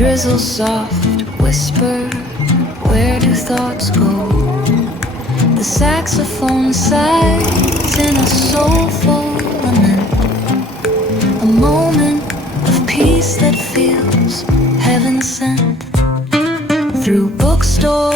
drizzle soft, whisper, where do thoughts go? The saxophone sighs in a soulful lament, a moment of peace that feels heaven sent. Through bookstores